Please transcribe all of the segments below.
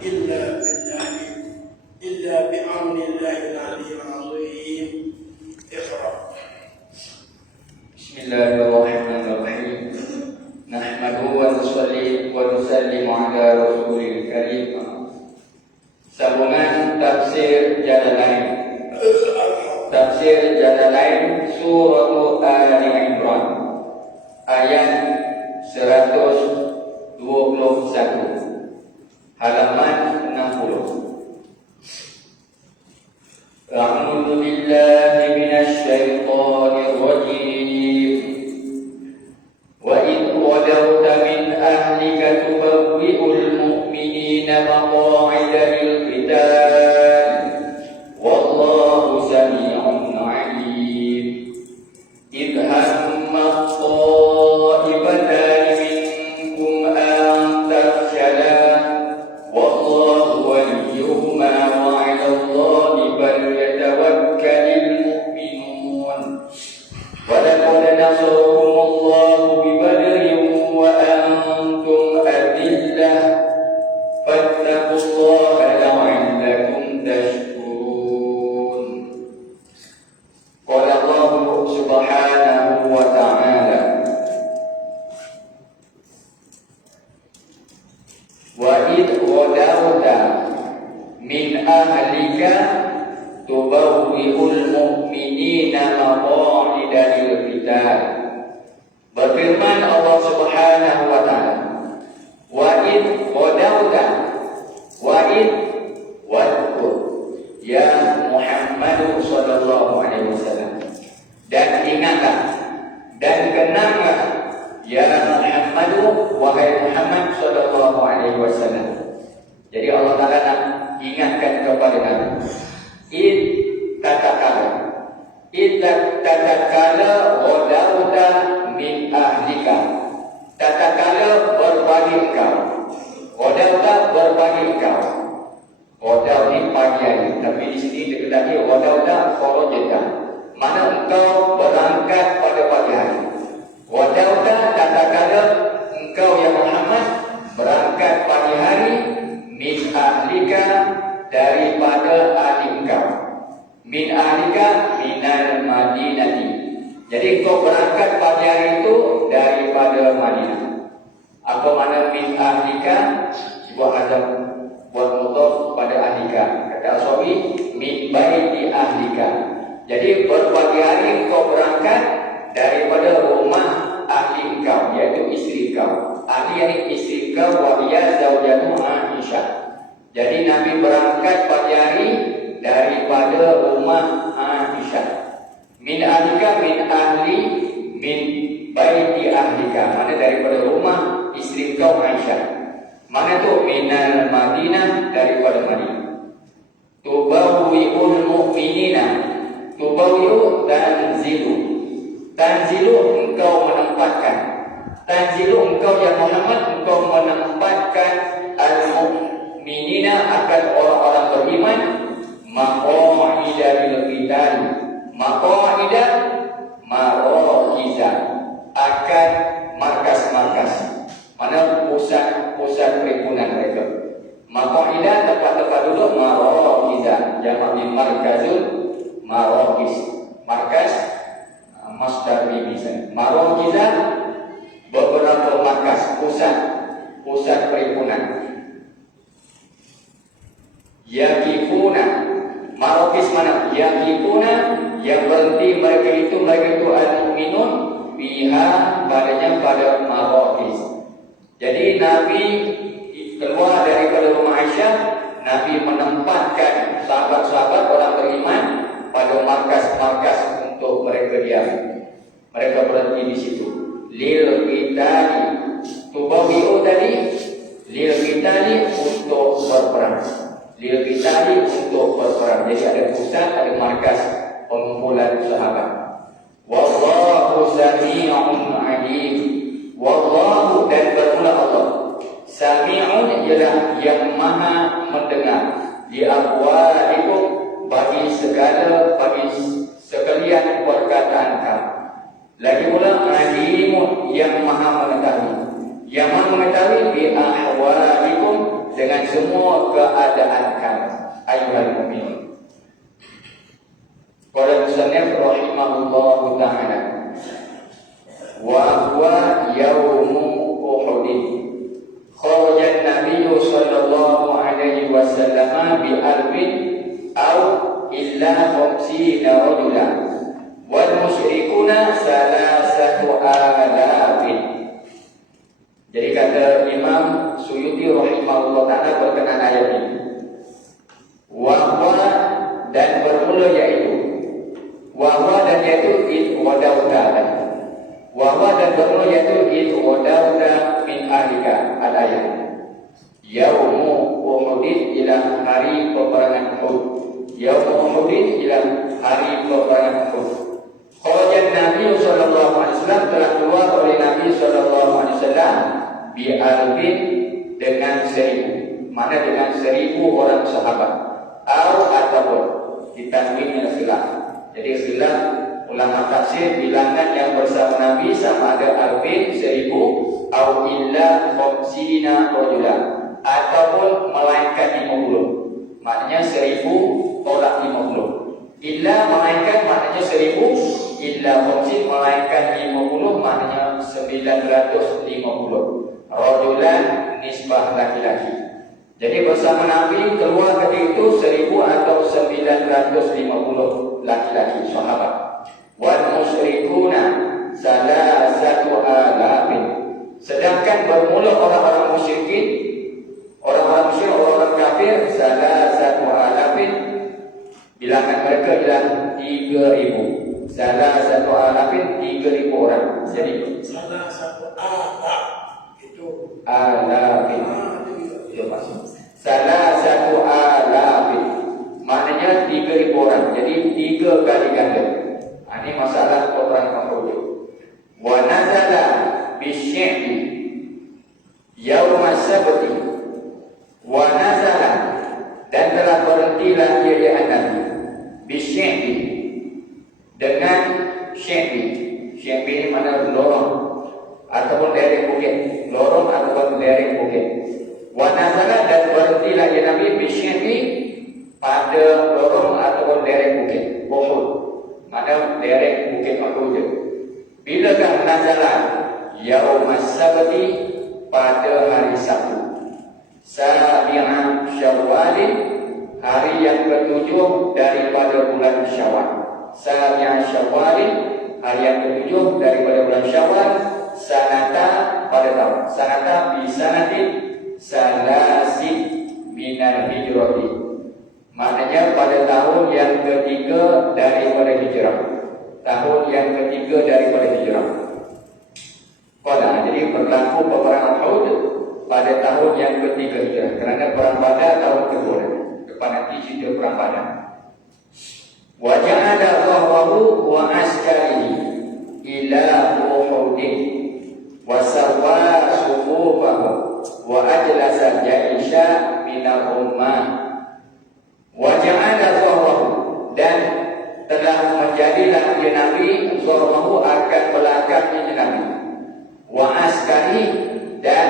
إلا بالله إلا بعون الله العلي العظيم. اقرأ. بسم الله الرحمن الرحيم. نحمده ونصلي ونسلم على رسول الكريم. Sambungan tafsir Jalalain. Tafsir Jalalain surah Ali Imran ayat 121 halaman 60. A'udzu billahi minasy syaithanir rajim. Wa id qadawta min ahlika tubawwi'ul mu'minina maq'ida lil qital wallahu samii'un 'aliim. Idh hamma ta'ifatan minkum an tafshala wallahu waliyyuhuma wa 'alallahi falyatawakkalul mu'minun. Wa laqad nasarakumullahu bi badrin wa antum adillah fattaqullaha la'allakum tashkurun. Qala Allah subhanahu wa ta'ala, wa id ghadawta min ahlika tubawwi'ul mu'minina maq'ida lil qital. Berfirman Allah subhanahu wa ta'ala, wa id ghadawta, wa id wadkur ya Muhammad sallallahu alaihi wasallam, dan ingatlah dan kenanglah ya Muhammad, wahai Muhammad sallallahu alaihi wasallam. Jadi Allah Ta'ala nak ingatkan kepada Nabi. Id tatakala ghadawta min ahlika. Tatakala berbagi kau. Ghadawta berbagi kau. Ghadaw ni pagi hari, tapi di sini diketahui ghadawta kharajta, mana engkau berangkat pada pagi hari. Ghadawta tatakala engkau ya Muhammad berangkat pagi hari min ahlika daripada ahli engkau. Min ahlika minal madinati. Jadi engkau berangkat pagi hari itu daripada Madinah. Apa makna min ahlika? Sebuah azam buat mudhaf pada ahlika. Kata suami min baiti ahlika. Jadi berpagi hari engkau berangkat daripada rumah ahli engkau, iaitu isteri engkau. Ahli yang isteri engkau wa hiya zaujatu Aisyah. Jadi Nabi berangkat pagi hari daripada rumah Aisyah. Min ahlika min ahli min baiti ahlika, mana daripada rumah isteri engkau Aisyah. Mana tu? Minal Madinah, daripada Madinah. Tubawwi'ul mu'minina. Tubawwi'u tanzilu. Tanzilu engkau menempatkan. Tanzilu engkau ya Muhammad, engkau menempatkan al-mu'minina akan orang-orang beriman maq'ida lil qital. Maq'ida marohiza, akan markas-markas, mana pusat-pusat perhimpunan mereka. Maq'ida tempat-tempat duduk marohiza, jamak min markazul marohis, markas masdar bisa. Marohiza beberapa markas, pusat perhimpunan. Yakifuna, marokis mana? Yakifuna, yang berhenti mereka itu al-mu'minun biha, padanya pada marokis. Jadi Nabi keluar daripada rumah Aisyah, Nabi menempatkan sahabat-sahabat orang beriman pada markas-markas untuk mereka diam. Mereka berhenti di situ. Lil qitali, tubawi'u tadi lil qitali, untuk berperang. Lil qitali, untuk berperang. Jadi ada pusat, ada markas pengumpulan sahabat. Wallahu sami'un 'alim. Wallahu, dan bermula Allah. Sami'un ialah yang maha mendengar. Li aqwalikum, bagi sekalian perkataan kamu. Lagi pula alimun, yang maha mengetahui. Yang maha mengetahui bi ahwalikum, dengan semua keadaan kamu ayyuhal mu'minun. Qala musannif rahimahullahu ta'ala wa huwa yaumu Uhud. Kharaja an-nabiy sallallahu alaihi wasallam bi arbin aw illa 50 rajulan wal musyrikuna salasatu alafin. Jadi kata Imam Suyuti rahimahullah ta'ala berkenaan ayat ini, wahwa dan bermula yaitu, wahwa dan yaitu idwadauda, wahwa dan bermula yaitu idwadauda min ahlika al-ayat yaumu Uhudin ila hari peperangan Uhud, yaumu Uhudin ila hari peperangan Uhud. Kharajan Nabi sallallahu alaihi wasallam, telah keluar oleh Nabi sallallahu alaihi wasallam bi albin dengan 1000, mana dengan 1000 orang sahabat, ataupun ditanwin khilaf. Jadi khilaf ulama tafsir bilangan yang bersama Nabi sama ada albin 1000 atau illa 50 rajulan, ataupun melainkan 50. Maknanya 1000 tolak 50. Illa melainkan maknanya 1000, illa 50 melainkan 50 maknanya 950. Rajulan nisbah laki-laki. Jadi bersama Nabi keluar ketika itu 1000 atau 950 laki-laki sahabat. Wal musyrikuna salasatu alafin. Sedangkan bermula orang-orang musyrikin, orang-orang musyrik, orang-orang kafir, salasatu alafin, bilangan mereka ialah 3000. Salasatu alafin 3000 orang. Jadi salah satu alaf itu alafin. Itu maksud. Salasatu alafin maknanya 3000 orang. Jadi 3 kali ganda. Ini masalah peperangan Uhud. Wa nazala bisyai'i yauma sabti. Wa nazala dan telah berhentilah dia Nabi bisyai'i dengan syai'i. Syai'i ini mana lorong ataupun lereng bukit, lorong ataupun lereng bukit. Wa nazala dan berhentilah dia Nabi bisyai'i pada lorong ataupun lereng bukit Uhud. Mana lereng bukit Uhud. Bilakah nazala? Yaumas sabti, pada hari Sabtu. Sabi'a Syawal, hari yang ketujuh daripada bulan Syawal. Sabi'a Syawal, hari yang ketujuh daripada bulan Syawal. Sanata, pada tahun. Sanata bisanati salasin minar hijrati. Maknanya pada tahun yang ketiga daripada hijrah. Tahun yang ketiga daripada hijrah. Jadi berlaku peperangan Uhud pada tahun yang ketiga hijrah. Kerana perang Badar tahun kedua. Depan nanti cerita perang Badar. Wa ja'ala dhahrahu wa askarihi ila Uhudin wa sawwa sufufahu wa ajlasa ja'isha minal ummah. Wa ja'ala dhahrahu, dan telah menjadilah dia Nabi dhahrahu akan belakangnya Nabi. Wa askari, dan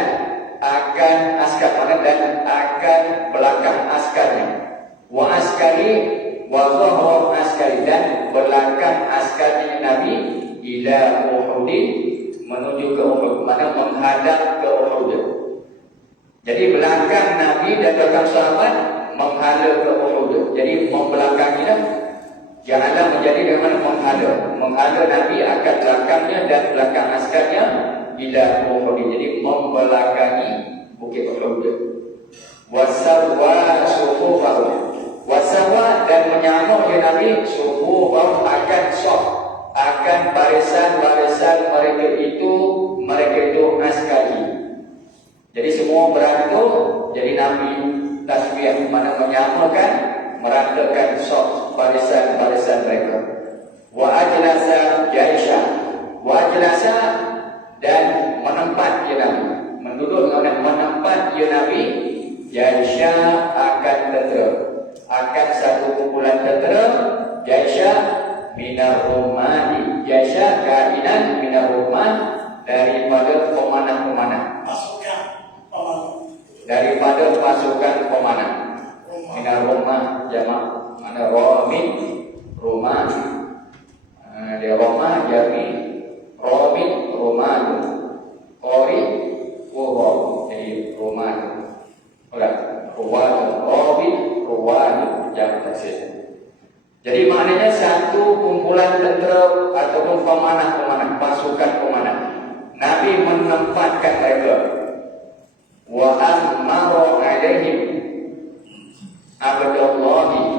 akan askar, dan akan belakang askarnya. Wa askari wa dhahra askari, dan belakang askarnya Nabi ila Uhudin, menuju ke Uhud, mana menghadap ke Uhud. Jadi belakang Nabi dan belakang sahabat menghala ke Uhud. Jadi membelakanginya janganlah menjadi dengan menghala Nabi akan belakangnya dan belakang askarnya ila Uhud. Jadi membelakangi bukit Uhud. Wasawwa sufufahu, wasawwa, dan menyamuk ya Nabi sufufahu akan saf, akan barisan-barisan mereka itu askari. Jadi semua beratur, jadi Nabi tasbih, mana menyamakan, meratakan saf barisan-barisan mereka. Wa ajlasa jaisha, wa ajlasa, dan menempat ya Nabi, menduduk dan menempat ya Nabi jaisha akan tentera, akan satu kumpulan tentera. Jaisha minar rumani, jaisha kainan minar rumah, daripada pemanah-pemanah, pasukan pemanah, daripada pasukan pemanah. Mina Roma jamak mana Romin rumah. Dia Roma jadi Romin rumah. Ori Woro jadi rumah. Olah ruwan Robin ruwan jamak tersebut. Jadi maknanya satu kumpulan tentera ataupun pemanah-pemanah, pasukan pemanah. Nabi menempatkan mereka. Wa amara alaihim Abdallahi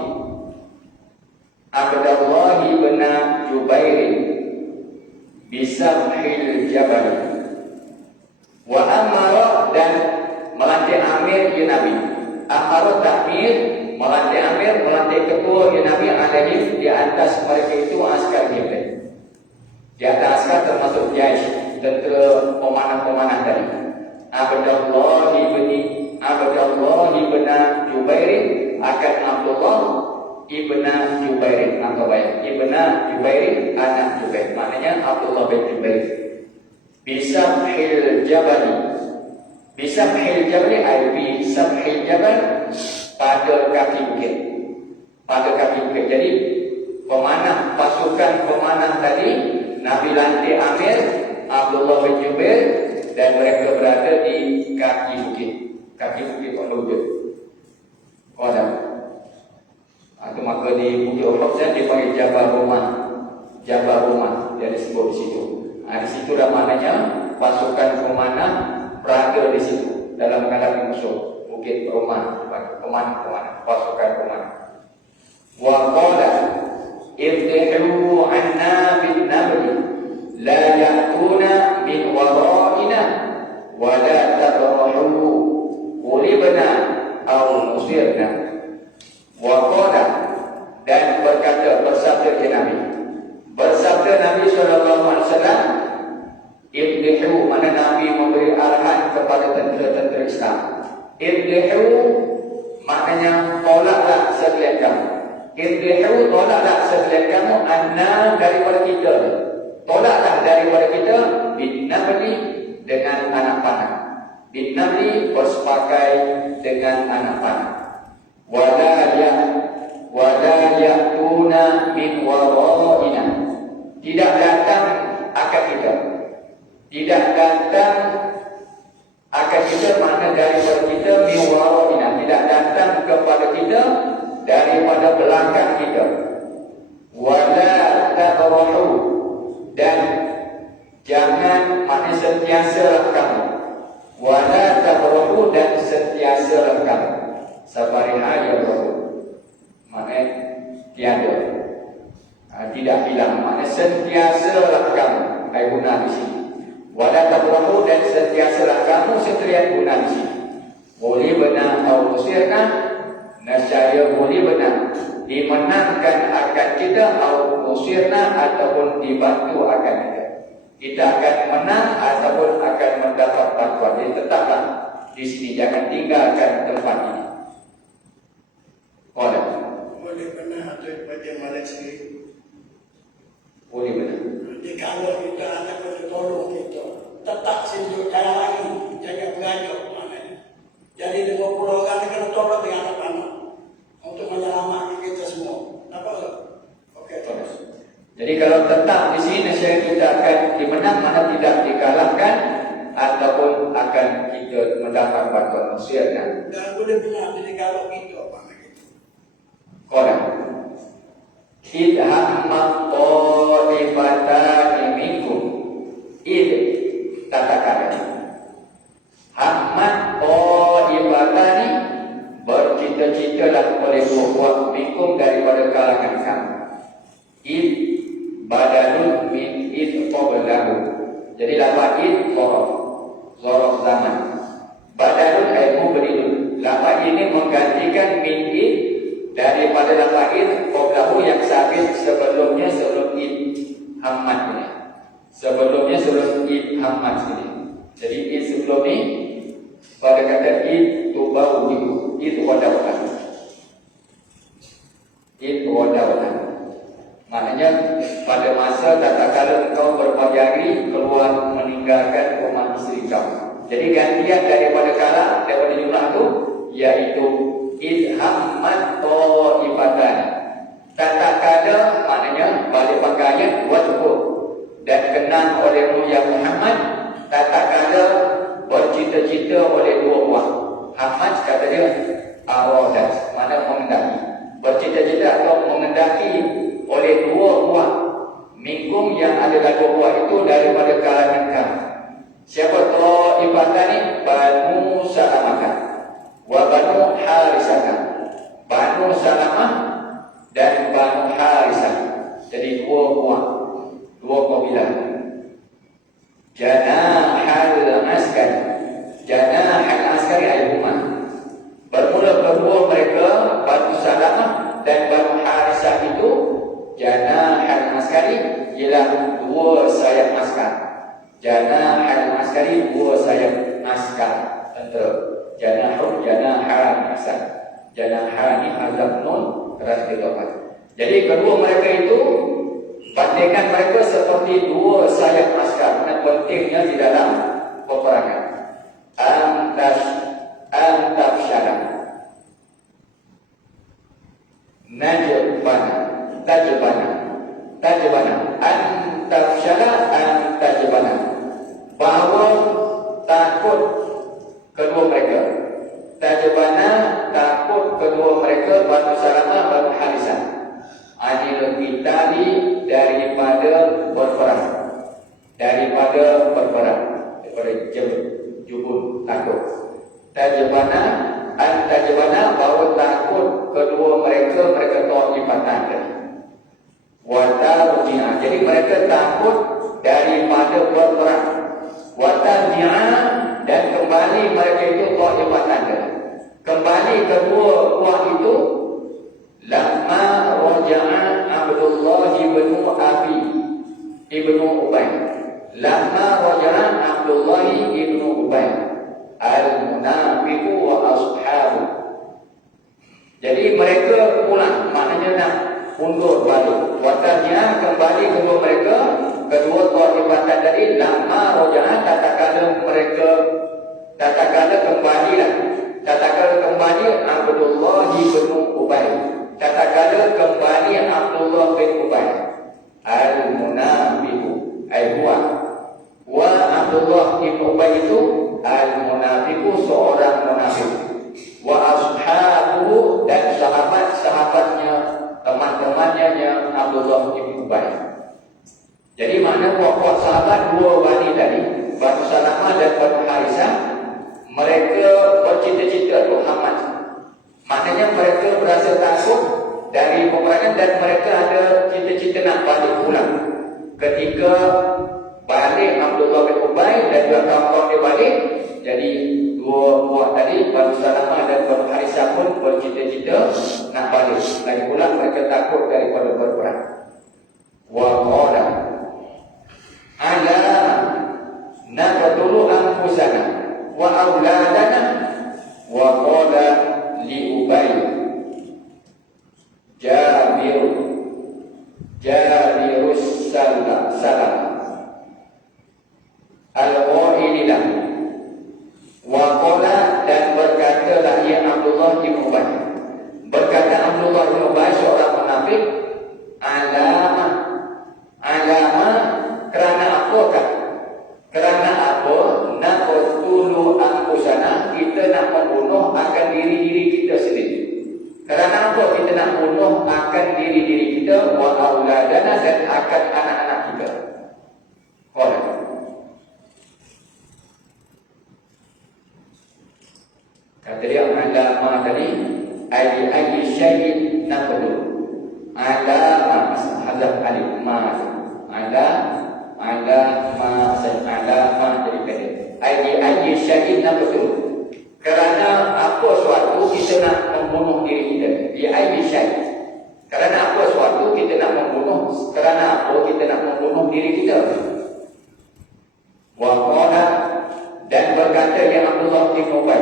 bin Jubair bisabhil jabal. Wa amara dan melantik amir ya Nabi. Amara takmir melantik amir, melantik ketua ya Nabi alaihim di atas mereka itu askar Jibril. Di atas askar termasuk jaish, tentera pemanah-pemanah tadi. Abdallahi bin Jubair akan Abdullah ibn Jubair atau baik ibn Jubair anak Jubair. Maknanya Abdullah bin Jubair. Bisabhil jabali. Bisabhil jabali ay bisabhil jabal pada kaki bukit. Pada kaki bukit. Jadi pemanah, pasukan pemanah tadi Nabi lantik amir Abdullah bin Jubair dan mereka berada di kaki bukit. Kaki bukit Uhud. Qadam. Itu maka di Bukit Uhud saya dipanggil Jabal Rumah. Jabal Rumah dia disebut di situ. Di situ dah maknanya pasukan pemanah berada di situ dalam menghadapi musuh. Bukit Rumah, pemanah, pasukan pemanah. Wa qala ibtihu anna bin nabli la ya'tuna min wara'ina wa la tabrahu ulibna aw musirna. Wa qala dan berkata bersabda Nabi. Bersabda Nabi SAW, ibtihu mana Nabi memberi arahan kepada tentera-tentera Islam. Ibtihu maknanya tolaklah sekalian kamu. Ibtihu tolaklah sekalian kamu anna daripada kita. Tolaklah daripada kita bin nabli dengan anak panah. Bin nabli bersepakai dengan anak panah. Wala ya'tuna min wara'ina. Tidak datang akan kita. Tidak datang akan kita makna daripada kita min wara'ina. Tidak datang kepada kita daripada belakang kita. Wala tabrahu dan jangan makna sentiasalah kamu. Wala tabrahu dan sentiasalah kamu. Sabariha ya Rasul. Maknanya tiada, tidak hilang. Maknanya sentiasalah kamu. Hai guna di sini. Wala tabrahu dan sentiasalah kamu setia guna di sini. Boleh benar atau musirna, nascaya boleh benar dimenangkan akan kita atau musirna ataupun dibantu akan kita. Kita akan menang ataupun akan mendapat bantuan. Jadi tetaplah di sini, jangan tinggalkan tempat ini. Boleh benar daripada Malaysia. Boleh benar. Kalau kita anak kita tolong kita, tetap sini jangan lagi, jangan berajuk maknanya. Jadi 50 orang kena tolong dengan anak-anak untuk menyelamatkan kita semua. Nampak tak? Okey. Jadi kalau tetap di sini nasihat kita akan dimenang, mana tidak dikalahkan ataupun akan kita mendapat bantuan nasihatnya. Dan boleh benar jadi kalau kita Qala idhamma qa'ifatani minkum id tatakala hammat qa'ifatani bercita-citalah oleh dua buah minkum daripada kalangan kamu. Id badanun min id qablahu. Jadi lafaz id zorof zaman. Badanun ay mubridun. Lafaz ini menggantikan min id daripada lafaz id qablahu yang sabit sebelum id hammat ini. Sebelum id hammat ini. Jadi id sebelum ini pada kata id tubau id wadawatan. Id wadawatan. Maknanya pada masa tatkala engkau berpajari keluar meninggalkan rumah isteri kau. Jadi gantian daripada kala daripada jumlah itu yaitu idhammat ta'ifatan. Tatkala maknanya balik pakaian wadhkur dan kenal olehmu ya Muhammad tatkala bercita-cita oleh dua buah. Hamad kata dia aradat, mana mengendaki, bercita-cita atau mengendaki oleh dua buah minkum yang adalah dua buah itu daripada kalangan kamu. Siapa ta'ifatan ni? Banu Salamah wa Banu Harisah. Banu Salamah dan Banu Harisah. Jadi dua buah, dua kabilah. Janahal askari. Janahal askari ayuman. Bermula kedua mereka Banu Salamah dan Banu Harisah itu janahal askari ialah dua sayap askar. Janahal askari dua sayap askar tentera. Janahun janahan askar. Janahan ni hazab nun keras kedepan. Jadi kedua mereka itu bandingkan mereka seperti dua sayap askar. Dan pentingnya di dalam peperangan. Antafsyara najbana tajbana antajbana bahawa takut kedua mereka. Tajbana takut kedua mereka Banu Salamah Banu Harisah anil qitali daripada berperang, daripada jubun takut. Tajbana antajbana bahawa takut kedua mereka ta'ifatan tadi. Watarji'a, jadi mereka takut daripada berperang. Watarji'a, dan kembali mereka itu ta'ifatan tadi. Kembali kedua buah itu lamma raja'a Abdullah ibnu Abi ibnu Ubay. Lamma raja'a Abdullah ibnu Ubay al-munafiqu wa ashabu. Jadi mereka pulang, maknanya nak mundur balik. Watarji'a, kembali kedua mereka, kedua ta'ifatan tadi. Lamma raja'a, tatkala kembalilah. Tatkala kembali Abdullah bin Ubay. Tatkala kembali Abdullah bin Ubay. Al-munafiqu ay huwa. Wa Abdullah bin Ubay itu al-munafiqu, seorang munafik. Wa ashabuhu, dan sahabat-sahabatnya, teman-temannya yang Abdullah bin Ubay. Jadi makna puak-puak sahabat dua bani tadi, Banu Salamah dan Banu Harisah, mereka bercita-cita Muhammad. Maknanya mereka berasa takut dari peperangan dan mereka ada cita-cita nak balik pulang. Ketika balik Abdullah bin Ubay dan juga kawan-kawan dia balik, jadi dua buah tadi Banu Salamah dan Banu Harisah pun bercita-cita nak balik. Lagi pula mereka takut daripada berperang. Wa qala ala naqtulu anfusana wa auladana wa qala li Ubay Jabirus salam al-qaililah wa qala, dan berkatalah ia Abdullah bin Ubay. Berkata Abdullah bin Ubay, seorang munafik, alama kerana apakah? Kerana apa? Naqtulu anfusana, kita nak membunuh akan diri-diri kita sendiri. Kerana apa kita nak bunuh akan diri-diri kita, wa auladana, dan akan anak-anak kita. Qala, kata dia alama tadi, ayyi syai'in naqulu. Alama hazaf alif ma. Alama jadi pendek. Ayyi syai'in naqulu. Kerana apa suatu kita nak membunuh diri kita. Di ayyi syai'. Kerana apa suatu kita nak membunuh. Kerana apa kita nak membunuh diri kita. Wa qala, dan berkata ya Abdullah bin Ubay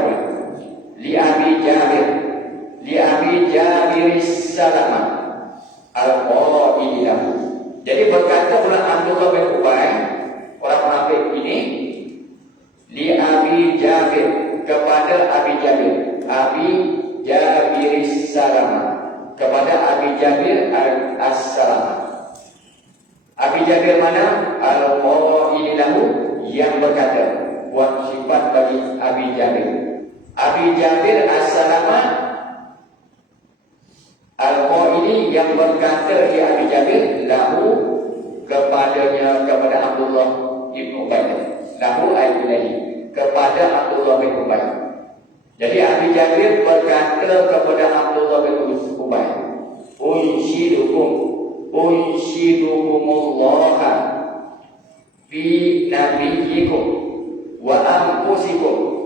li Abi Jabir Salamah al-qailah. Jadi berkata pula Abdullah bin Ubay, orang munafik ini, li Abi Jabir, kepada Abi Jabir. Abi Jabir Salama, kepada Abi Jabir As-Salama. Abi Jabir mana? Al-Qaili lahu, yang berkata, buat sifat bagi Abi Jabir. Abi Jabir As-Salama Al-Qaili, yang berkata di Abi Jabir, lahu, kepadanya, kepada Abdullah bin Ubay. Lahu ay-ilahi, kepada Abdullah bin Ubay. Jadi Abi Jabir berkata kepada Abdullah bin Ubay, unsyidukumullah fi nabiyyikum wa anfusikum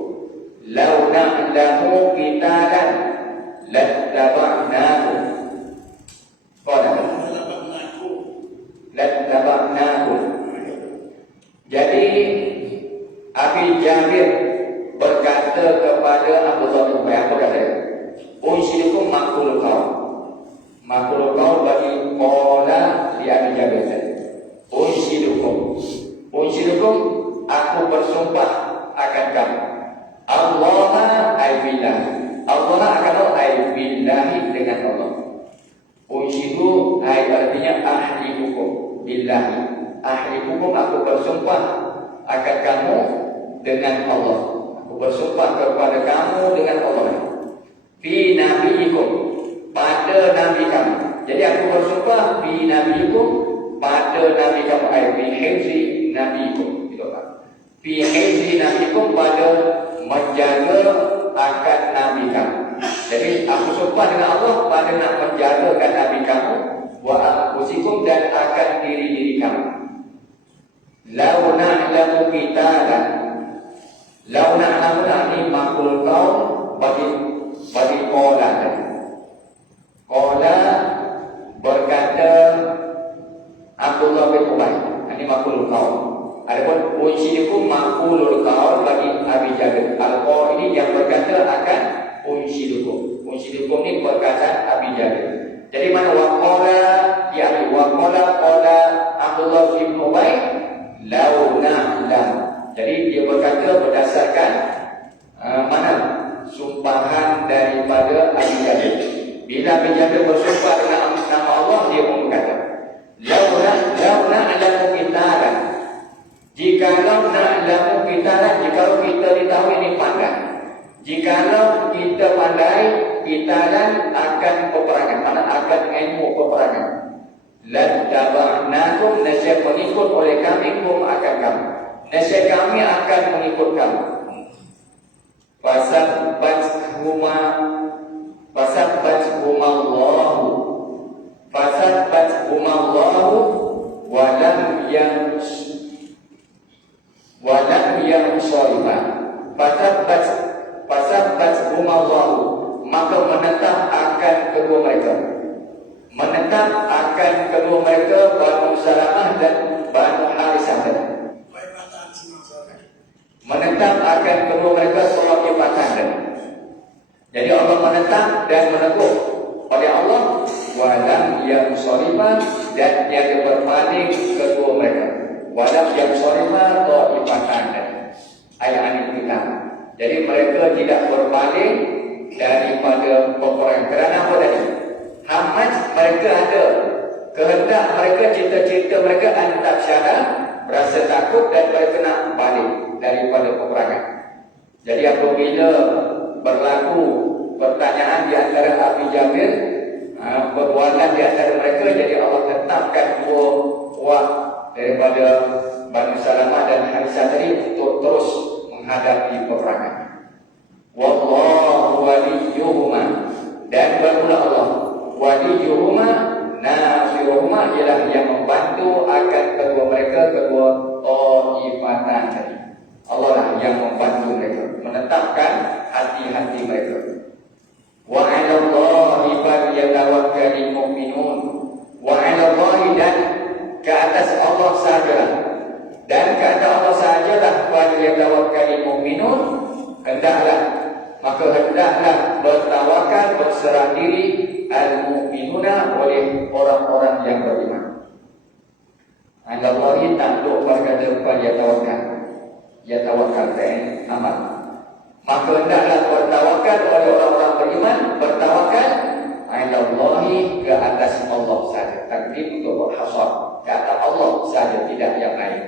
law na'lamu qitalan lattaba'nakum. Lattaba'nakum. Jadi Abi Jabir berkata kepada Abdullah bin Ubay, apa kata? Unsyidukum makhluk kaum. Makhluk kaum bagi qala li Abi Jabir. Unsyidukum, aku bersumpah akan kamu. Allah ay billah. Allah akan ay billahi, dengan Allah. Unsyidu ay artinya ahli hukum billahi. Ahli hukum, aku bersumpah akan kamu dengan Allah. Aku bersumpah kepada kamu dengan Allah. Fi nabiyikum, pada nabi kamu. Jadi aku bersumpah fi nabiyikum, pada nabi kamu. Ay fi hifzi nabiyikum. Itu Pak. Fi hifzi nabiyikum, pada menjaga akan nabi kamu. Jadi aku sumpah dengan Allah pada nak menjagakan nabi kamu, wa anfusikum, dan akan diri-diri kamu. Lau na'lamu qitalan. Lau na'lamu ni makhluk kaum bagi qala. Qala berkata Abdullah bin Ubay, ini makhluk kaum. Adapun unsyidukum makhluk kaum bagi Abi Jabir. Al-Qaili yang berkata akan unsyidukum. Unsyidukum ni berkata Abi Jabir. Jadi mana waqala, yakni waqala qala Abdullah bin Ubay lau na'lam. Jadi dia berkata berdasarkan mana sumpahan daripada Abi Jabir. Bila Abi Jabir bersumpah dengan nama Allah, dia pun berkata lau na'lamu qitalan. Jikalau na'lamu qitalan, jikalau kita ditahu ini pandai. Jikalau kita pandai qitalan akan peperangan, mana akan ilmu peperangan. Lattaba'nakum, nescaya mengikut oleh kami, kum akan kamu. Nescaya kami akan mengikut kamu. Fasabbathumullahu walam yang syarifah. Fasabbathumullahu, maka menetap akan kedua mereka. Menetap akan kedua mereka Banu Salamah dan Banu Harisah. Menetap akan kedua mereka Sulaiman. Jadi Allah menetap dan meneguh oleh Allah walam yang syarifah, dan tiada berpaling kedua mereka. Walam yang syarifah ta'ifatan, ayat kita. Jadi mereka tidak berpaling daripada peperangan. Kerana apa tadi? Hamad mereka ada, kehendak mereka, cita-cita mereka antap syarah, rasa takut, dan mereka nak balik daripada peperangan. Jadi apabila berlaku pertanyaan di antara Abi Jabir, perbuatan di antara mereka, jadi Allah tetapkan dua kuat daripada Bani Salamah dan Harisah tadi untuk terus menghadapi peperangan. Wallahu waliyuhuma, dan bermula Allah waliyuhuma nasiruhuma, ialah yang membantu akan kedua mereka, kedua ta'ifatan tadi. Allah lah yang membantu mereka, menetapkan hati-hati mereka. Wa 'alallahi falyatawakkalul mu'minun. Wa 'alallahi, dan ke atas Allah sahajalah, dan ke atas Allah sahajalah falyatawakkalul mu'minun, hendaklah bertawakal, berserah diri al-mu'minuna, oleh orang-orang yang beriman. Allahi takluk berkata falyatawakkal, yatawakkal ta'in amal. Maka hendaklah bertawakal oleh orang-orang beriman, bertawakal alallahi, ke atas Allah saja. Takdim untuk berhasar, ke atas Allah saja, tidak yang lain.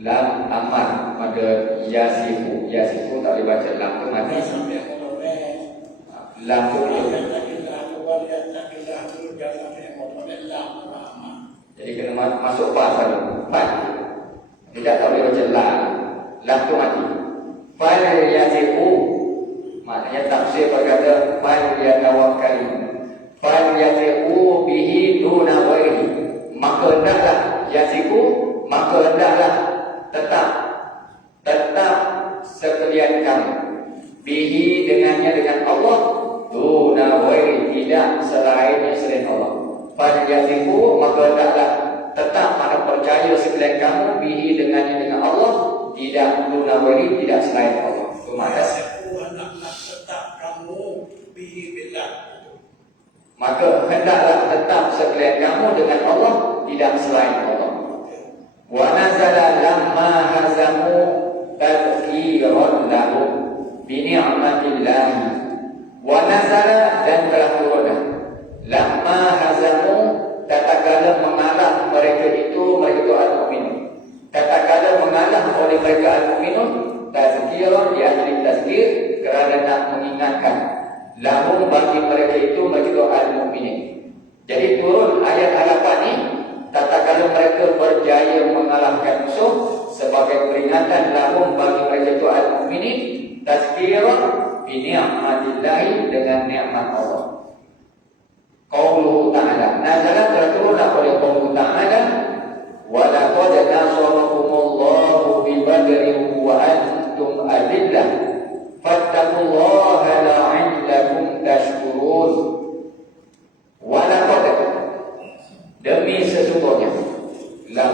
Lam aman pada yasifu. Yasifu tak boleh baca lam tu mati. Lam tu jadi kena masuk pas dulu. Pas. Tidak tak boleh baca lam. Lam tu mati. Fal yasifu, maknanya tafsir berkata fal yatawakkali. Fal yasifu bihi duna ghairihi. Maka hendaklah yasifu, maka hendaklah tetap sekalian kamu bihi, dengannya, dengan Allah, duna ghairi, tidak selainnya selain Allah. Fal yasifu, maka hendaklah tetap pada percaya sekalian kamu bihi, dengannya, dengan Allah, tidak duna ghairi, tidak selain Allah. Itu makna tetap kamu bihi billah. Maka hendaklah tetap sekalian kamu dengan Allah, tidak selain Allah. Wa nazala lamma hazamu tadhkiran lahu bi ni'matillah. Wa nazala, dan telah turun lamma hazamu, tatkala mengalah mereka itu al-mukminun. Tatkala mengalah oleh mereka al-mukminun, tazkiran, diantara tazkir, kerana nak mengingatkan lahum, bagi mereka itu al-mukminin. Jadi turun ayat harapan ini tatkala mereka berjaya mengalahkan musuh, sebagai peringatan lahum, bagi mereka itu al-mukminin, tazkiran bi ni'matillah, dengan nikmat Allah. Qauluhu ta'ala, nazala, terturunlah oleh qauluhu ta'ala, wa laqad nasarakumullahu bi badrin wa antum adillah fattaqullaha la'allakum tashkurun. Wa laqad, demi sesungguhnya, lam.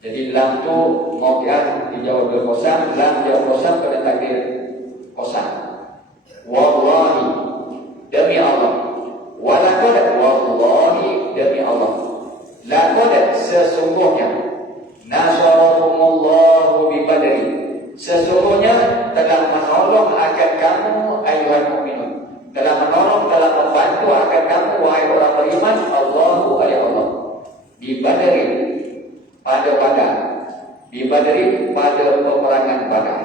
Jadi lam tu mauqiat dijawab bil qasam, lam jawab qasam pada takdir qasam. Wallahi, demi Allah. Walaqad, wallahi, demi Allah. Laqad, sesungguhnya, nasarakumullahu bi badri, sesungguhnya telah menolong akan kamu ayuhan mukminun, telah menolong, telah membantu akan kamu wahai orang beriman, Allahu oleh Allah, bi badri, pada Badar, bi badri, pada peperangan Badar.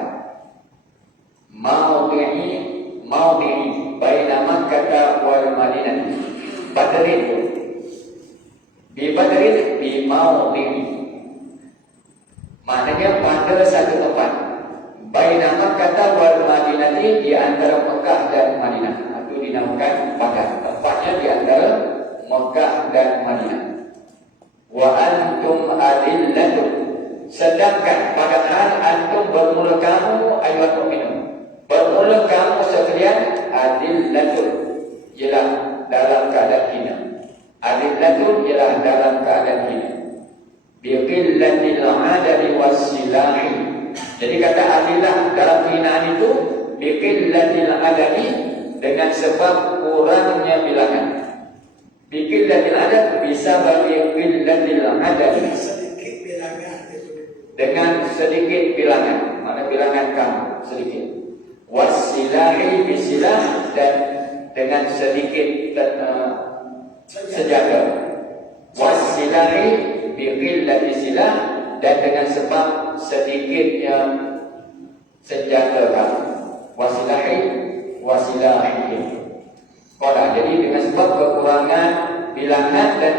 Maudhi'i baina Makkah wal Madinah. Badrin, bi badrin, bi maudhi'i, maknanya pada satu tempat. Baina Makkah wal Madinah, di antara Mekah dan Madinah. Itu dinamakan Badar. Tempatnya di antara Mekah dan Madinah. Wa antum adillatun, sedangkan padahal antum, bermula kamu ayuhan mukminun, bermula kamu sekalian, adillatun, ialah dalam keadaan hina. Adillatun ialah dalam keadaan hina. Biqillatil adadi wassilahi. Jadi kata adillah dalam kehinaan itu, biqillatil adadi, dengan sebab kurangnya bilangan. Biqillatil adad, bisa bagi qillatil adad, sedikit bilangan, dengan sedikit bilangan, mana bilangan kamu sedikit. Wassilahi bisilah, dan dengan sedikit senjata. Wassilahi biqillati silah, dan dengan sebab sedikitnya senjata kamu. Wasilahi wasilahi. Qala, jadi dengan sebab kekurangan bilangan dan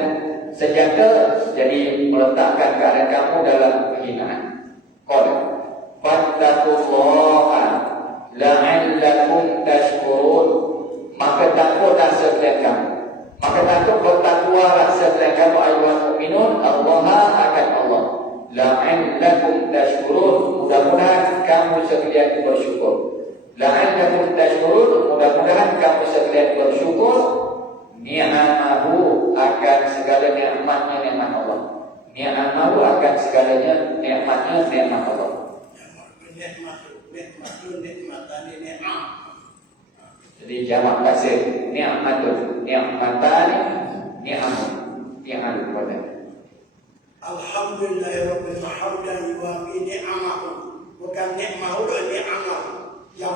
senjata, jadi meletakkan keadaan kamu dalam kehinaan. Qala fattaqullaha la'allakum tashkurun, maka takutlah sekalian kamu, maka takut, bertakwalah sekalian kamu ayuhan mukminun, Allah akan Allah. La'allakum tashkurun, mudah-mudahan kamu sekalian bersyukur. La'allakum tashkurun, mudah-mudahan kamu sekalian bersyukur. Ni'amahu, akan segala nikmatnya nikmat Allah. Ni'amahu, akan segalanya nikmatnya nikmat Allah. Jadi jamak kasih, ni'matun, ni'matani, ni'amun. i'al qadar. Alhamdulillahirabbil hamdan yuwafi ni'amahu, bukan nikmahu dan ni'amahu yang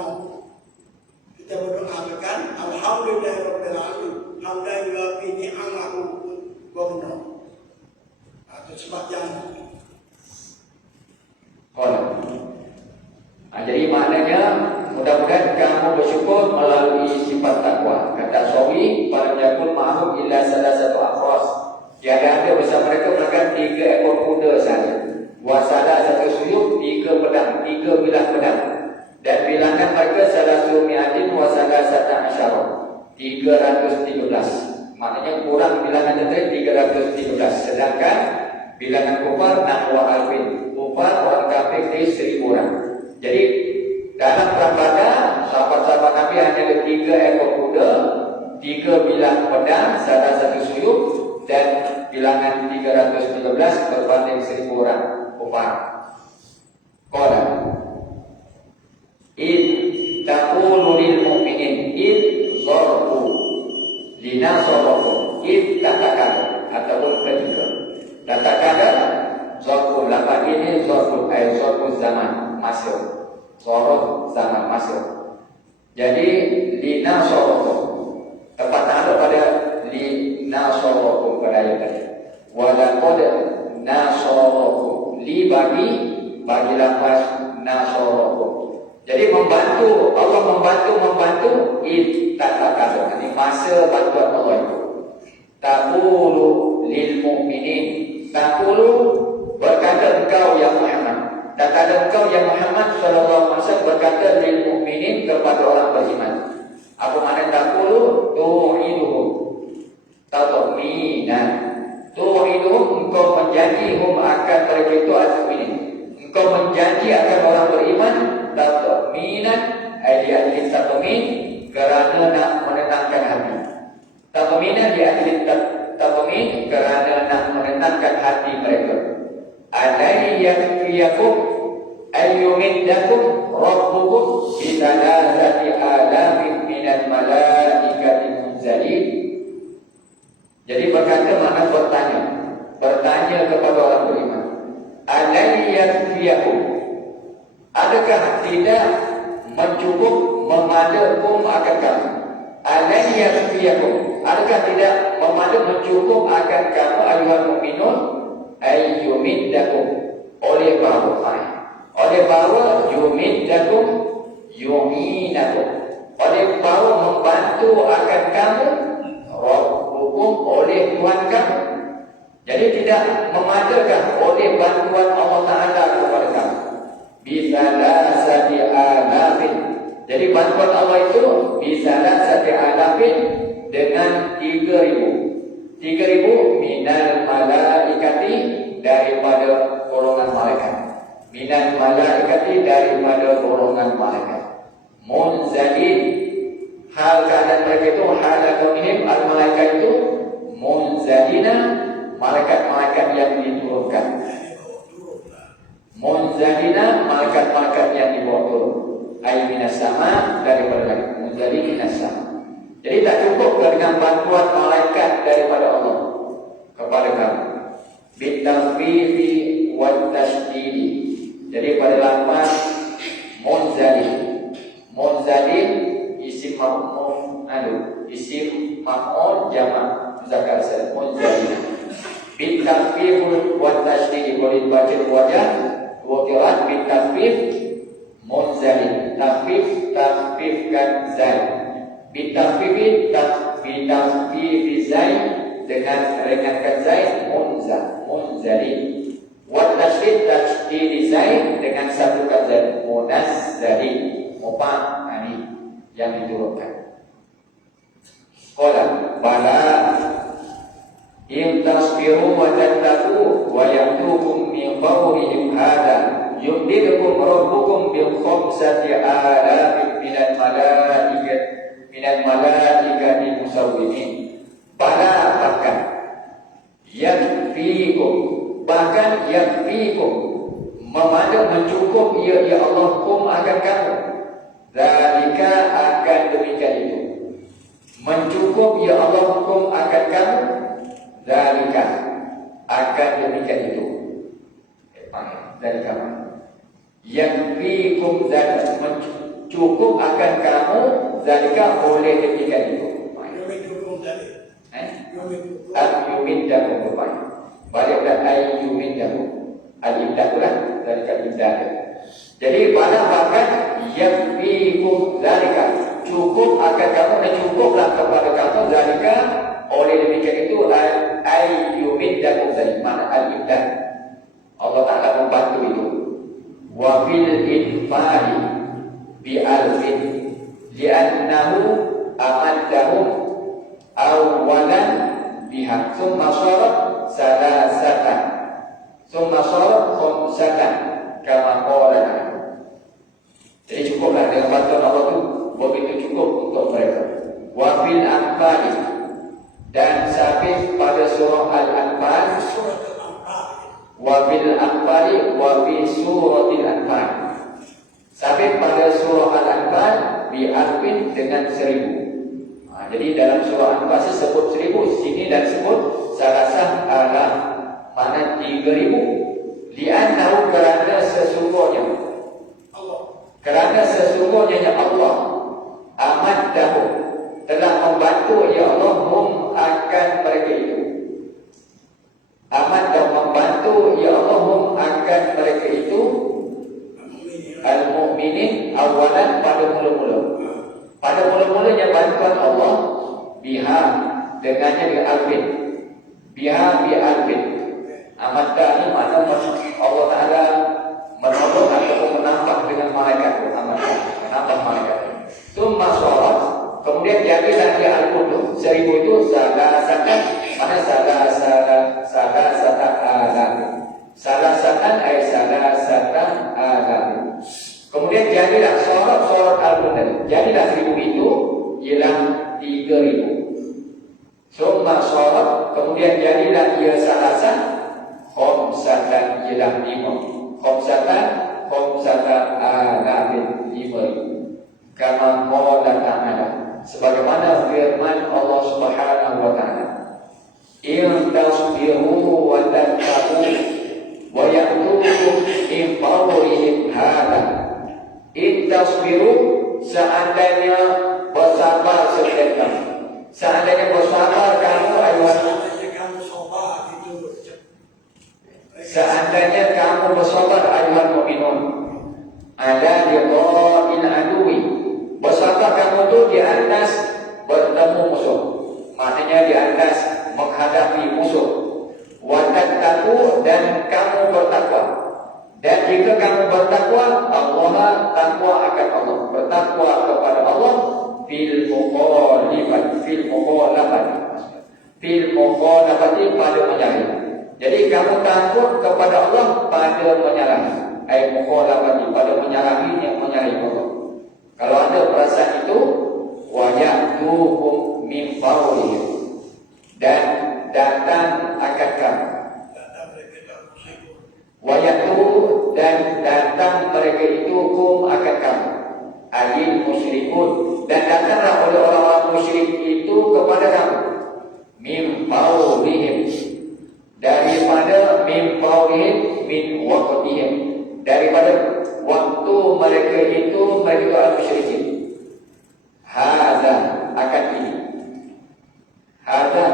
kita berdoakan alhamdulillahirabbil alamin hamdan yuwafi ni'amahu wa ghna. Itu sebab yang jadi maknanya mudah-mudahan kamu bersyukur melalui sifat takwa. Kata Sawi, pada yakul ma'hum illa salah satu akhras. Tiada ada bersama mereka melainkan 3 ekor kuda saja. Wasalah satu suyuk, 3 pedang, 3 bilah pedang. Dan bilangan mereka salah sumiatin wasalah satu asyarah, 313. Maknanya kurang bilangan tadi 313. Sedangkan bilangan kufar nahwa alfin. Kufar orang kafir di 1000 orang. Jadi dalam perang Badar, sahabat-sahabat Nabi hanya ada 3 ekor kuda, 3 bilah pedang, salah satu suyuk, dan bilangan 313 berbanding 1000 orang kufar. Qala id taqulu lil mu'minin id zarbu linasarahu id katakan ataupun ketika katakan zarbu lapan ini zarbu ay zarbu zaman masuk zarbu zaman masuk. Jadi linasarahu tepat ada pada linasarahu pada ayat tadi. Walaqad nasarahu li bagi lafaz nasarahu. Jadi membantu, Allah membantu ittaqalu. Ini masa bantuan Allah itu. Taqulu lil mu'minin. Taqulu berkata engkau ya Muhammad. Kata engkau ya Muhammad sallallahu alaihi wasallam berkata lil mu'minin kepada orang beriman. Apa makna taqulu? Tu'iduhum. Tatminan. Tu'iduhum, engkau menjanjihum akan mereka itu al-mu'minin. Engkau menjanji akan orang beriman tatminan ayat tatmin kerana nak menenangkan hati. Tatminan ayat tatmin kerana nak menenangkan hati mereka. Alai yakfiyakum ayyumiddakum rabbukum bi thalathati alafin minal malaikati munzalin. Jadi berkata makna bertanya kepada orang beriman. Alai yakfiyakum, adakah tidak mencukup memadakum akan kamu? Alai yakfiyakum, adakah tidak mencukup akan kamu ayuhan mu'minun ayyumiddakum oleh bahwa yumiddakum yuminakum, oleh bahwa membantu akan kamu rabbukum oleh Tuhan kamu. Jadi tidak memadakan oleh bantuan Allah Ta'ala kepada kamu bisalah sati alafin. Jadi bantuan Allah itu bisalah sati alafin dengan 3.000 minal malaikati daripada golongan malaikat. Minal malaikati daripada golongan malaikat. Munzalin, hal keadaan mereka itu halakunihim al-malaikat itu munzalina, malaikat-malaikat yang diturunkan. Munzalina, malaikat-malaikat yang dibawa turun. Ay minas sama, daripada langit. Munzalin minas sama. Jadi tak cukup dengan bantuan malaikat daripada Allah kepada kamu. Bitafiri wa tashdidi. Jadi pada lafaz munzalin. Munzalin isim maf'ul jamak muzakkar salim munzalin. Bitafir wa tashdidi, boleh baca wajah dua qiraat. Bitafir munzalin, tafifkan zaid. Bitafir zaid dengan ringankan zaid munzalin. Wa tashdid zaid dengan satukan zaid munazzalin. Mufa'al ini yang diturunkan. Qala bala in tasbiru wa tattaqu wa ya'tukum min fawrihim hada yumdidukum rabbukum bil khamsati alafin minal malaikati musawwimin. Bala bahkan yakfikum memadam mencukup ya Allah kum akan kamu. Zalika akan demikian itu mencukup ya Allah kum akan kamu. zalika akan demikian itu. Zalika yakfikum zalika cukup akan kamu zalika oleh demikian itu. Yumindakum rupanya. Balik dan yumindakum. Al-imdakulah zalika imdah. Jadi pada bakat yakfikum zalika cukup akan kamu dan cukuplah kepada kamu zalika oleh demikian itu yumindakum zalika mana al-imdah. Allah Ta'ala membantu itu. Wa fil infali bi alfin li'annahu amaddahum awalan biha summa syarat salasatan summa syarat khumsatan kama qala. Jadi cukuplah dengan bantuan Allah itu begitu cukup untuk mereka. Wa fil anfali dan sabit pada surah Al-Anfal wa bil anfali wa fi suratil anfal. Sabit pada surah Al-Anfal bi alfin dengan 1000. Jadi dalam surah Al-Anfal sebut 1000, sini dan sebut salasah alaf, makna 3000. Li'annahu kerana sesungguhnya Allah amaddahu telah membantu ya Allah hum akan mereka itu. Amat dan membantu ya Allah hum akan mereka itu al-mu'minin awalan pada mula-mula. Pada mula-mulanya bantuan Allah biha dengannya dengan alfin. Biha bi alfin. Amat ini makna Allah Ta'ala menolong ataupun menambah dengan malaikat. Menambah malaikat. Summa sholat kemudian jadilah dia al-qudus. 1000 itu salasatan mana salasatan alam. Salasatan ay salasatan alam. Kemudian jadilah sholat al-qudus. Jadilah 1000 itu ialah 3000. Summa sholat kemudian jadilah ia salasatan khomsatan ialah 5. Khomsatan alamin 5. Kama qala ta'ala sebagaimana firman Allah Subhanahu wa ta'ala in tasbiru wa tattaqu wa ya'tukum min fawrihim hadha. In tasbiru seandainya bersabar sebentar. Seandainya bersabar kamu seandainya kamu bersabar ayuhan mu'minun ala liqa'il aduwi. Bersabar kamu tu di atas bertemu musuh, maknanya di atas menghadapi musuh. Wa tattaqu dan kamu bertakwa. Dan jika kamu bertakwa, Allah takwa akan Allah. Bertakwa kepada Allah fil muqalabati pada menyalih. Jadi kamu takut kepada Allah pada menyalahi. Ai muqalabati pada menyalahi yang menyalahi Allah. Kalau ada perasaan itu wajatuhum min fawrihim dan datang akan kamu. Wajatuh dan datang mereka itu kum akan kamu. Alil musyrikun dan datanglah oleh orang-orang musyrik itu kepada kamu. Min fawrihim daripada min fawrihim min waqtihim daripada waktu mereka itu al-musyrikin. Hadza akan ini. Hadza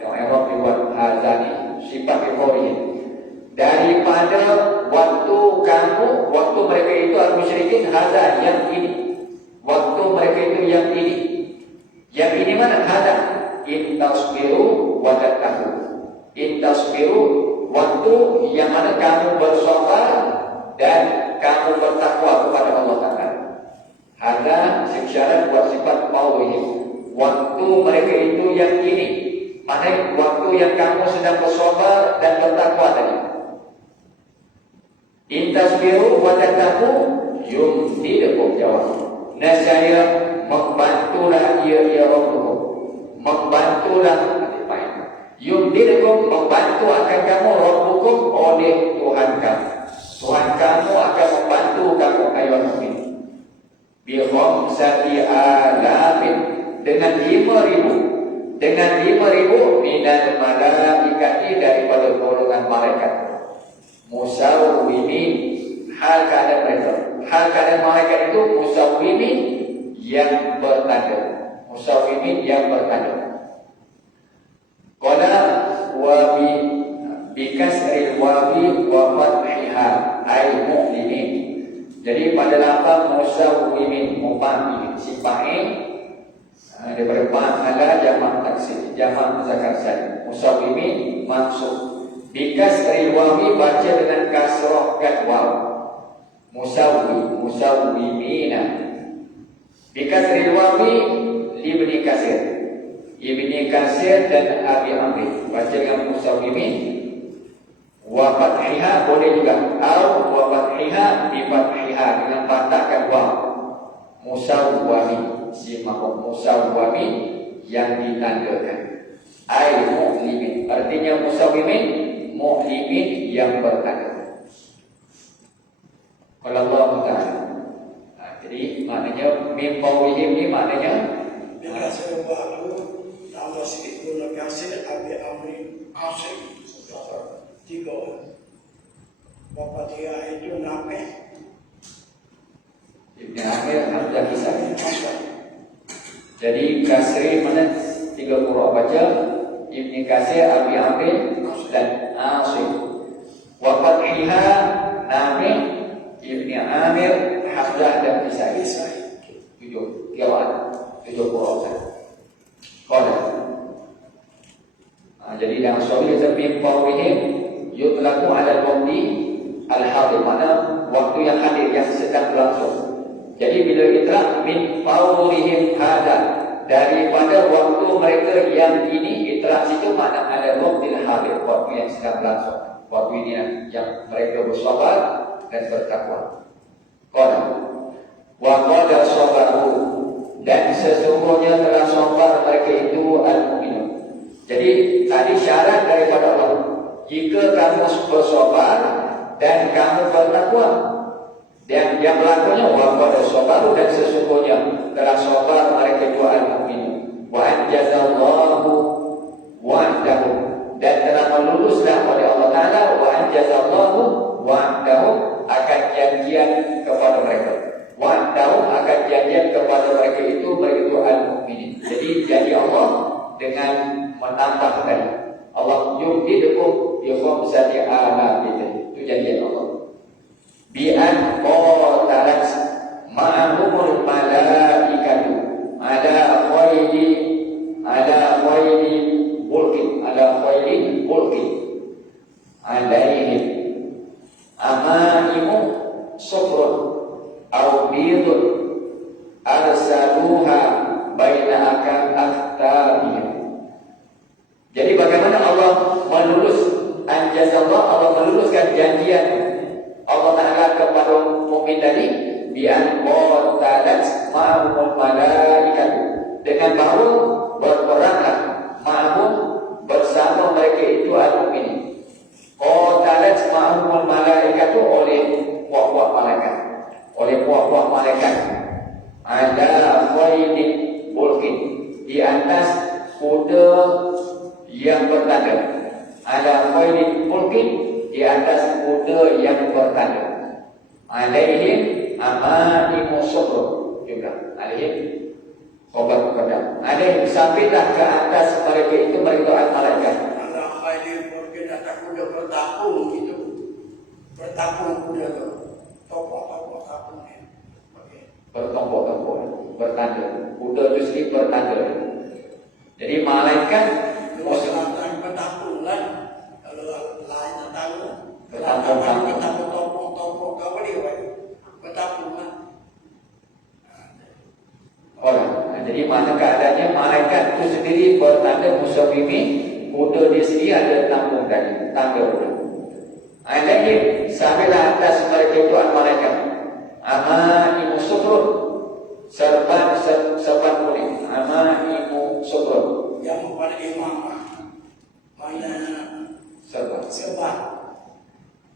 yang Arab buat hadza ni sifat fawrihim. Daripada waktu kamu, waktu mereka itu al-musyrikin, hadza yang ini. Waktu mereka itu yang ini. Yang ini mana? Hadza in tasbiru wa tattaqu. In tasbiru waktu yang mana kamu bersabar dan kamu bertakwa kepada Allah Ta'ala. Hadza syarat buat sifat fawrihim. Waktu mereka itu yang ini. Mana waktu yang kamu sedang bersabar dan bertakwa tadi. In tasbiru wa tattaqu yumdidukum jawab. Nasaya membantulah ia Rabbukum. Membantulah yumdidukum membantu akan kamu Rabbukum oleh Tuhan kamu. Tuhan kamu akan membantu kamu ayuhan mukmin. Bi khamsati alafin dengan 5000 dengan 5.000 minal malaikati daripada golongan malaikat. Musawwimin, hal keadaan mereka, hal keadaan malaikat itu musawwimin yang bertanda. Musawwimin yang bertanda. Qala wa bi kasril wawi wa fathiha ay mu'minin. Jadi pada lafaz musawwimin mufa'il sifa'il daripada fa'ala jamak taksir, jamak muzakkar salim. Musawwimin maksud. Bi kasril wawi baca dengan kasrah kat waw. Musawwimina. Bi kasril wawi libni kasir. Ibni Kasir dan Abi Amri baca dengan musawwimin. Wa fathiha boleh juga, atau wa fathiha bi fathiha dengan fathahkan waw. Musawwami, si maf'ul musawwami yang ditandakan. Ai mu'limin, artinya musawwimin mu'limin yang bertanda. Kalau Allah Ta'ala. Jadi maknanya min qawlihim ini maknanya Kasir baru tambah sikit guna kasir Abi Amri Asim 3 Bapak dia itu Nafi Ibn Amir Hamzah Kisah. Jadi kasri mana 3 qurra baca Ibn Kasir, Abi Amir dan Asim. Wa fathiha Nafi, Ibn Amir, Hamzah dan Kisah. 7 qiraat. 7 qurra. Qala. Jadi dalam suami min qawlihim yutlaqu 'ala al-waqti al-hadir, mana waktu yang hadir yang sedang berlangsung. Jadi bila itlaq min qawlihim hada, daripada waktu mereka yang ini, itlaq itu makna ada waqti al-hadir, waktu yang sedang berlangsung. Waktu ini yang mereka bersabar dan bertakwa. Qala wa qad sabaru, dan sesungguhnya telah sabar mereka itu al-mu'minun. Jadi tadi syarat daripada Allah, jika kamu bersabar dan kamu bertakwa, dan yang berlakunya wa qad sabaru, dan sesungguhnya telah sabar mereka itu al-mu'minun. Wa anjazallahu wa'dahu, dan telah meluluslah oleh Allah Ta'ala wa anjazallahu wa'dahu akan janjian kepada mereka. Wa'dahu akan janjian kepada mereka itu al-mu'minin. Jadi janji Allah dengan menambahkan, Allah yumdidukum bi khamsati alamin, itu janji Allah. Bi an qatalat ma'ahumul malaikatu ala khayli bulkin alaihim amaimu sufrun au bidun arsaluha baina akhtabihim. Jadi bagaimana Allah anjazallah, Allah meluluskan janjian Allah Ta'ala kepada mukmin tadi, bi'an qatalat ma'ahumul malaikat, dengan baru berperanglah ma'ahum bersama mereka itu al-mukminin. Qatalat ma'ahumul malaikat oleh puak-puak malaikat, ada khaylin bulkin, di atas kuda yang bertanda. Ada khaylin bulkin, di atas kuda yang bertanda. Alaihim amanimu sufrun, juga alaihim khobar muqaddam. Alaihim, sampailah ke atas mereka itu malaikat. Ada khaylin bulkin, ada kuda bertapung gitu. Bertapung kuda tu. Tokoh-tokoh tapungnya. Bertompok-tompok, bertanda. Kuda itu sendiri bertanda. Jadi malaikat bertapung lah. Kalau lain tak tahu. Bertapung tompok kau boleh bertapung lah. Orang. Jadi mana keadaannya malaikat itu sendiri bertanda musawwimin, kuda dia sendiri ada tampung tadi, tanda. Lagi sampailah atas mereka itu malaikat. Amanimu sufrun, serban kuning. Amanimu sufrun, Yang pada imam mana serban.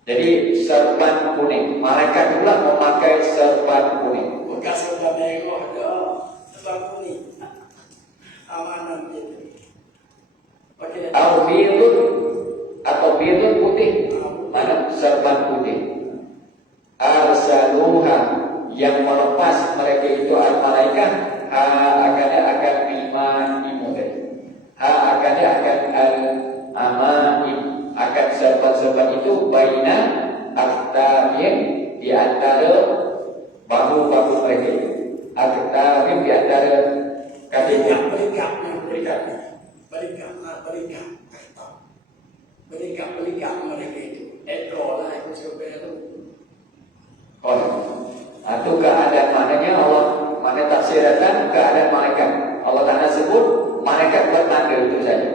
Jadi serban kuning. Malaikat pula memakai serban kuning. Bekas sudah merah ada serban kuning. Amanah gitu. yang melepas mereka itu al-malaikat akan iman imudah. Akan al-amaim akan serban-serban itu baina aktarim di antara bahu-bahu mereka itu. Aktarim di antara kakinya. Berikat mereka itu. Ekor lah itu sebenarnya itu. Itu keadaan maknanya Allah mana tafsirkan keadaan malaikat. Allah Ta'ala sebut malaikat bertanda itu saja.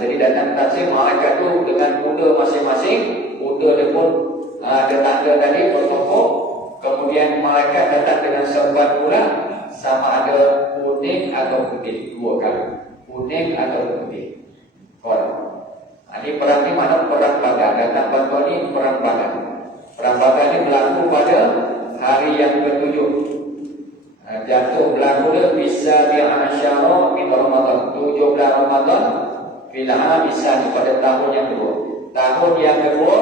Jadi dalam tafsir malaikat itu dengan kuda masing-masing, kuda dia pun ada tanda tadi bertumpuk. Kemudian malaikat datang dengan serban pula, sama ada kuning atau putih, dua kali kuning atau putih. Ini perang ini mana perang Badar. Datang bantuan ini perang Badar. Perang Badar ini berlaku pada hari yang ke-7. Jatuh berlaku bisa di Asyara min Ramadan, 17 Ramadan filah bisa pada tahun yang kedua. Tahun yang kedua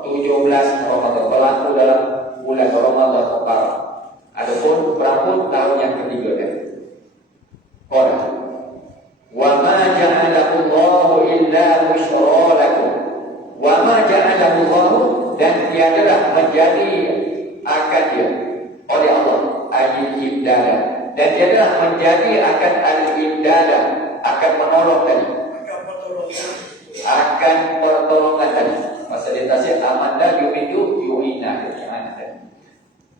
17 Ramadan berlaku dalam bulan Ramadan Mubarak. Adapun berlaku tahun yang ketiga kan. Wa ma ja'alahu Allahu illa busyra lakum. Wa ma ja'alahu Allahu dan tiadalah menjadi akan dia oleh Allah al-ibdada, dan tiadalah menjadi akan al-ibdada akan menolong tadi, akan pertolongan tadi. Masa dia tafsir amanda yumidu yu'ina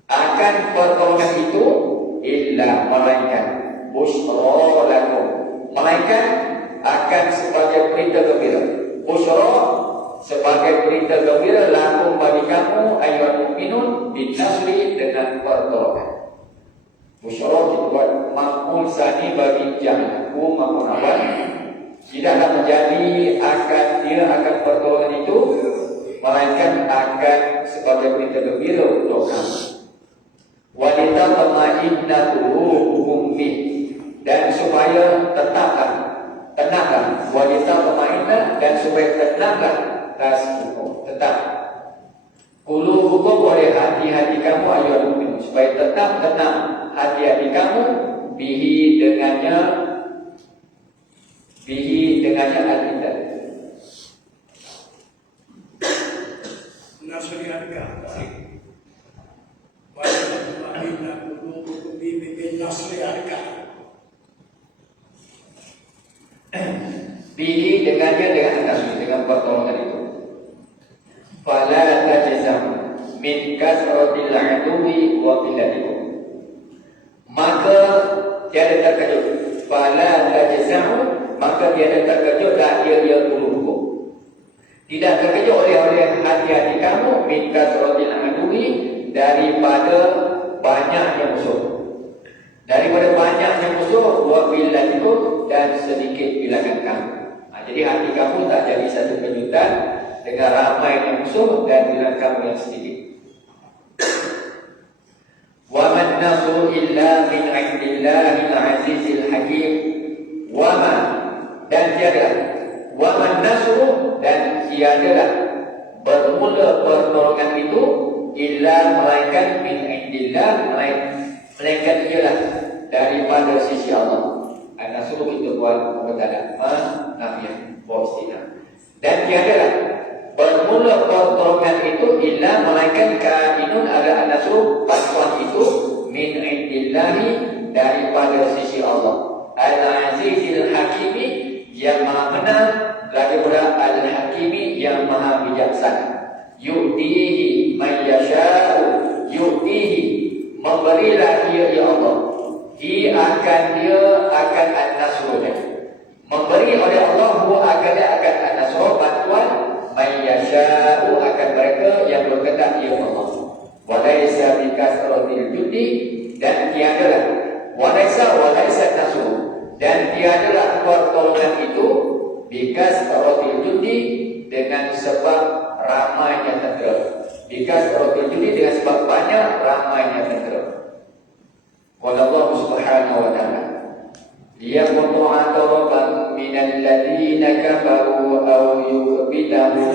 akan pertolongan itu illa melainkan busyra lakum, melainkan akan sebagai berita gembira. Busyra sebagai berita gembira lakum bagi kamu ayyuhal mukminun bin nasri dengan pertolongan. Busyra dibuat maf'ul tsani bagi jahku maupun awal. Tidaklah menjadi akan pertolongan itu melainkan akan sebagai berita gembira untuk kamu. Wanita pemainna qulubuhum bih, dan supaya tenanglah wanita pemainna, dan supaya tenanglah tetap qulubukum oleh hati-hati kamu ayyuhal mukminun, supaya tetap tenang hati-hati kamu bihi dengannya al-indah. Nasri harga wa inna qulubukum bi nasri harga. Bihi dengannya dengan nasri, dengan pertolongan itu. Fala tajzam min kasratil aduwi wa qillatikum, maka tiada terkejut. Fala tajzam, maka tiada terkejut dan dia qulubukum, tidak terkejut oleh hati-hati kamu min kasratil aduwi, daripada banyaknya musuh, wa qillatikum, dan sedikit bilangan kamu. Jadi hati kamu tak jadi satu kejutan dengan ramainya musuh dan bilangan kamu yang sedikit. Wa man nasru illa min 'indillahil 'azizil hakim. Wa man, dan tiada, wa man nasru, dan tiadalah bermula pertolongan itu illa melainkan min 'indillah, melainkan ialah daripada sisi Allah. An-nasru itu buat mubtada nafiah wa istinaf. Dan tiadalah bermula pertolongan itu illa melainkan kainun ada an-nasru, bantuan itu min indillahi, daripada sisi Allah. Al-azizil hakimi, yang maha menang, lagi pula al-hakimi, yang maha bijaksana. Yu'tihi man yasha'u, yu'tihi, memberilah dia ya Allah. Dia akan an-nasru, memberi oleh Allah akan an-nasru, bantuan man yasha'u, akan mereka yang berkehendak ya Allah. Wa laisa bikasratil judi, dan tiadalah wa laisa nasru, dan tiadalah pertolongan itu bikasratil judi, dengan sebab ramainya tentera. Bikasratil judi, dengan sebab banyak ramainya tentera. Qala Allah Subhanahu wa ta'ala liyaqtu ataraban minal ladzina kafaru aw yuqbidahu